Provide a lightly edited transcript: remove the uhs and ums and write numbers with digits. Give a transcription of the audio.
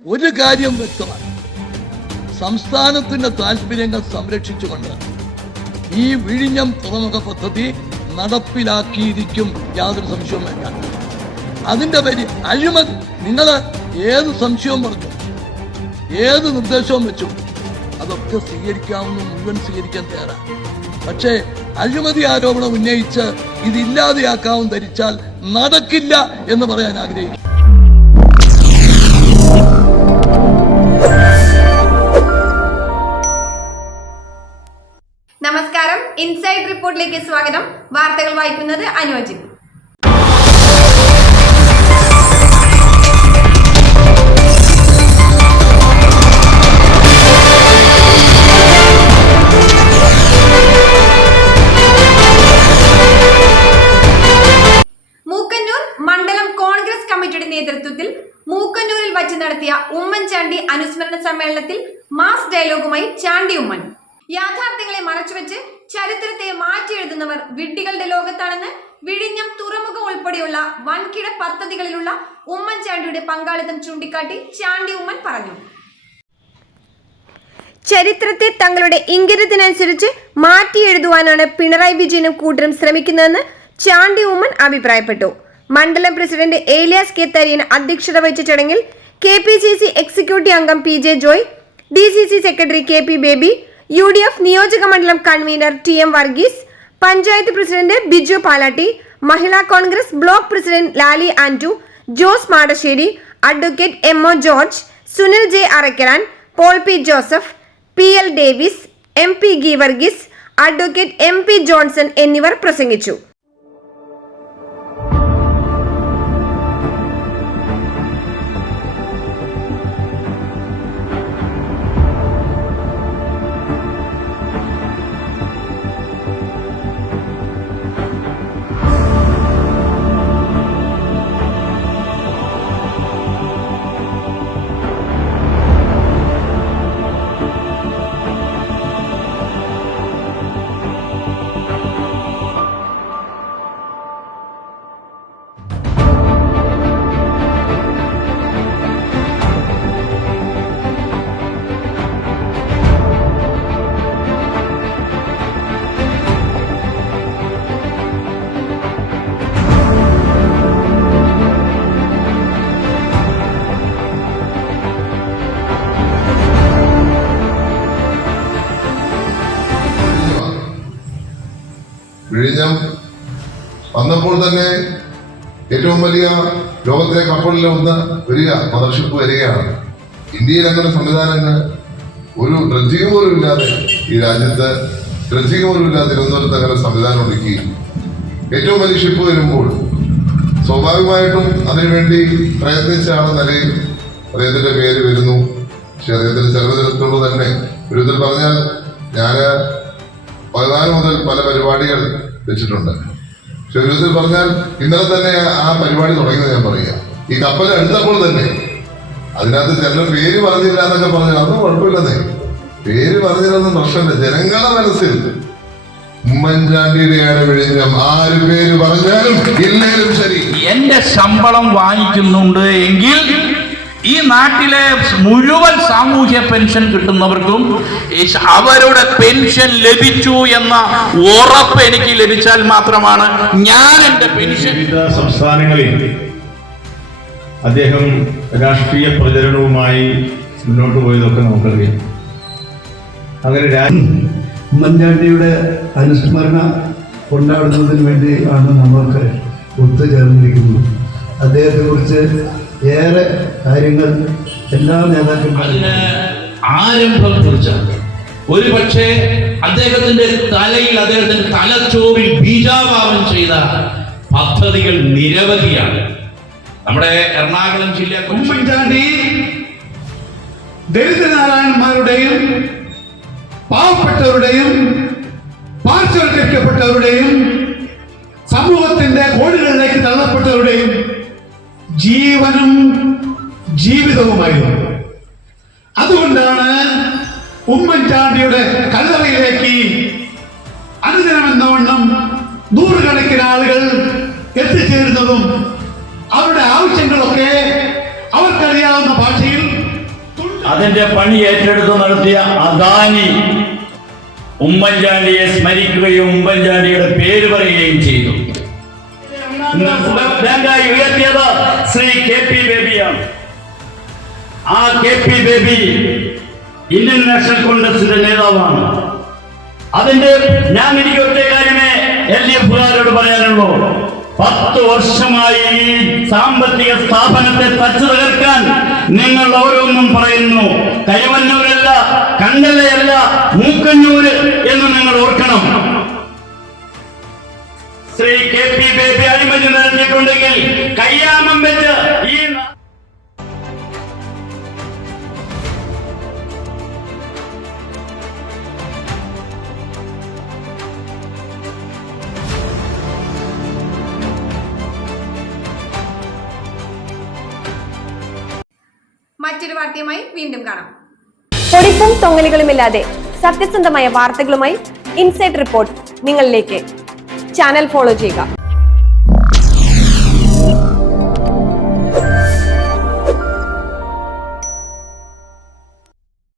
ഒരു കാര്യം വ്യക്തമാണ്, സംസ്ഥാനത്തിന്റെ താല്പര്യങ്ങൾ സംരക്ഷിച്ചുകൊണ്ട് ഈ വിഴിഞ്ഞം തുറമുഖ പദ്ധതി നടപ്പിലാക്കിയിരിക്കും, യാതൊരു സംശയവും വേണ്ട. അതിന്റെ പേര് അഴിമതി. നിങ്ങൾ ഏത് സംശയവും പറഞ്ഞു, ഏത് നിർദ്ദേശവും വെച്ചു, അതൊക്കെ സ്വീകരിക്കാവുന്ന മുഴുവൻ സ്വീകരിക്കാൻ തയ്യാറാണ്. പക്ഷേ അഴിമതി ആരോപണം ഉന്നയിച്ച് ഇതില്ലാതെയാക്കാവും ധരിച്ചാൽ നടക്കില്ല എന്ന് പറയാൻ ആഗ്രഹിക്കുന്നു. നമസ്കാരം, ഇൻസൈഡ് റിപ്പോർട്ടിലേക്ക് സ്വാഗതം. വാർത്തകൾ വായിക്കുന്നത് അനുജ്. മൂക്കന്നൂർ മണ്ഡലം കോൺഗ്രസ് കമ്മിറ്റിയുടെ നേതൃത്വത്തിൽ മൂക്കന്നൂരിൽ വച്ച് നടത്തിയ ഉമ്മൻചാണ്ടി അനുസ്മരണ സമ്മേളനത്തിൽ മാസ് ഡയലോഗുമായി ചാണ്ടി ഉമ്മൻ. യാഥാർത്ഥ്യങ്ങളെ മറച്ചുവെച്ച് ചരിത്രത്തെ മാറ്റിയെഴുതുന്നവർ വിഡ്ഢികളുടെ ലോകത്താണെന്ന് വിഴിഞ്ഞം തുറമുഖം ഉൾപ്പെടെയുള്ള വൻകിട പദ്ധതികളിലുള്ള ഉമ്മൻചാണ്ടിയുടെ പങ്കാളിത്തം ചൂണ്ടിക്കാട്ടി ചാണ്ടി ഉമ്മൻ പറഞ്ഞു. ചരിത്രത്തെ തങ്ങളുടെ ഇംഗിതത്തിനനുസരിച്ച് മാറ്റിയെഴുതുവാനാണ് പിണറായി വിജയനും കൂട്ടരും ശ്രമിക്കുന്നതെന്ന് ചാണ്ടി ഉമ്മൻ അഭിപ്രായപ്പെട്ടു. മണ്ഡലം പ്രസിഡന്റ് ഏലിയാസ് കെ തരിയൻ അധ്യക്ഷത വഹിച്ച ചടങ്ങിൽ KPCC എക്സിക്യൂട്ടീവ് അംഗം PJ Joy, DCC secretary KP Baby, UDF നിയോജക മണ്ഡലം convener TM Varghese, panchayat president Biju Palatty, Mahila Congress block president Lali Andu, Jose Madassery, advocate MO George, Sunil J Arackalan, Paul P Joseph, PL Davis, MP Geevarghese, advocate MP Johnson എന്നിവർ പ്രസംഗിച്ചു. വിഴിഞ്ഞം വന്നപ്പോൾ തന്നെ ഏറ്റവും വലിയ ലോകത്തിലെ കപ്പലിൽ ഒന്ന് വരിക, മദർഷിപ്പ് വരികയാണ്. ഇന്ത്യയിൽ അങ്ങനെ സംവിധാനങ്ങൾ ഒരു ഡ്രഡ്ജിങ് പോലും ഇല്ലാതെ, ഈ രാജ്യത്ത് ഡ്രഡ്ജിങ് പോലും ഇല്ലാതെ തിരുവനന്തപുരത്ത് അങ്ങനെ സംവിധാനം ഒരുക്കി ഏറ്റവും വലിയ ഷിപ്പ് വരുമ്പോൾ സ്വാഭാവികമായിട്ടും അതിനുവേണ്ടി പ്രയത്നിച്ച ആളെന്ന നിലയിൽ അദ്ദേഹത്തിന്റെ പേര് വരുന്നു. പക്ഷെ അദ്ദേഹത്തിന് ചെറുതിരത്തുള്ള തന്നെ ഒരു വിധത്തിൽ പറഞ്ഞാൽ ഞാൻ 14 മുതൽ പല പരിപാടികൾ വെച്ചിട്ടുണ്ട്. പക്ഷെ ഒരു വിധത്തിൽ പറഞ്ഞാൽ ഇന്നലെ തന്നെ ആ പരിപാടി തുടങ്ങിയത് ഞാൻ പറയാം. ഈ കപ്പൽ എടുത്തപ്പോൾ തന്നെ അതിനകത്ത് ചിലർ പേര് പറഞ്ഞില്ല എന്നൊക്കെ പറഞ്ഞു, അതൊന്നും കുഴപ്പമില്ലെന്നേ. പേര് പറഞ്ഞില്ലെന്നും പ്രശ്നമില്ല. ജനങ്ങളുടെ മനസ്സിൽ ഉമ്മൻചാണ്ടിയുടെയാണ് വിഴിഞ്ഞം. ആര് പേര് പറഞ്ഞാലും ഇല്ലേലും ശരി, എന്റെ ശമ്പളം വാങ്ങിക്കുന്നുണ്ട് എങ്കിൽ ഈ നാട്ടിലെ മുഴുവൻ സാമൂഹ്യ പെൻഷൻ കിട്ടുന്നവർക്കും അവരുടെ പെൻഷൻ ലഭിച്ചു എന്ന ഉറപ്പ് എനിക്ക് ലഭിച്ചാൽ മാത്രമാണ് ഞാൻ എന്റെ പെൻഷൻ. വിവിധ സംസ്ഥാനങ്ങളിൽ അദ്ദേഹം രാഷ്ട്രീയ പ്രചരണവുമായി മുന്നോട്ട് പോയതൊക്കെ നമുക്കറിയാം. അങ്ങനെ ഉമ്മൻചാണ്ടിയുടെ അനുസ്മരണ കൊണ്ടാടുന്നതിന് വേണ്ടി ആണ് നമ്മളൊക്കെ ഒത്തുചേർന്നിരിക്കുന്നത്. അദ്ദേഹത്തെക്കുറിച്ച് ഏറെ കാര്യങ്ങൾ എല്ലാ നേതാക്കന്മാരും ആരംഭം കുറിച്ചാണ്. ഒരു പക്ഷേ അദ്ദേഹത്തിന്റെ തലയിൽ, അദ്ദേഹത്തിന്റെ തലച്ചോറിൽ ബീജാവാപനം ചെയ്ത പദ്ധതികൾ നിരവധിയാണ്. നമ്മുടെ എറണാകുളം ജില്ല ഉമ്മൻചാണ്ടി ദരിദ്രനാരായണന്മാരുടെയും പാവപ്പെട്ടവരുടെയും പാർശ്വവൽക്കരിക്കപ്പെട്ടവരുടെയും സമൂഹത്തിന്റെ കോണുകളിലേക്ക് തള്ളപ്പെട്ടവരുടെയും ജീവനും ജീവിതവുമായിരുന്നു. അതുകൊണ്ടാണ് ഉമ്മൻചാണ്ടിയുടെ കല്ലറയിലേക്ക് അനുദിനമെന്നവണ്ണം നൂറുകണക്കിന് ആളുകൾ എത്തിച്ചേരുന്നതും അവരുടെ ആവശ്യങ്ങളൊക്കെ അവർക്കറിയാവുന്ന ഭാഷയിൽ അതിന്റെ പണി ഏറ്റെടുത്ത് നടത്തിയ അദാനി ഉമ്മൻചാണ്ടിയെ സ്മരിക്കുകയും ഉമ്മൻചാണ്ടിയുടെ പേര് പറയുകയും ചെയ്തു. ബാങ്കായി ഉയർത്തിയത് ശ്രീ KP ബേബിയാണ്. ആ KP ബേബി ഇന്ത്യൻ നാഷണൽ കോൺഗ്രസിന്റെ നേതാവാണ്. അതിന്റെ ഞാൻ എനിക്ക് ഒറ്റ കാര്യമേ LDF-കാരോട് പറയാനുള്ളൂ. 10 വർഷമായി ഈ സാമ്പത്തിക സ്ഥാപനത്തെ തച്ചു തകർക്കാൻ നിങ്ങൾ ഓരോന്നും പറയുന്നു. കരുവന്നൂരല്ല, കണ്ടലയല്ല, മൂക്കന്നൂര് എന്ന് നിങ്ങൾ ഓർക്കണം. ശ്രീ KP ബേബി അഴിമതി നടത്തിയിട്ടുണ്ടെങ്കിൽ കയ്യാമം വെച്ച് ഈ മറ്റൊരു വാർത്തയുമായി വീണ്ടും കാണാം. പൊടിപ്പും തൊങ്ങലുകളുമില്ലാതെ സത്യസന്ധമായ വാർത്തകളുമായി ഇൻസൈഡ് റിപ്പോർട്ട് നിങ്ങളിലേക്ക്. ചാനൽ ഫോളോ ചെയ്യുക.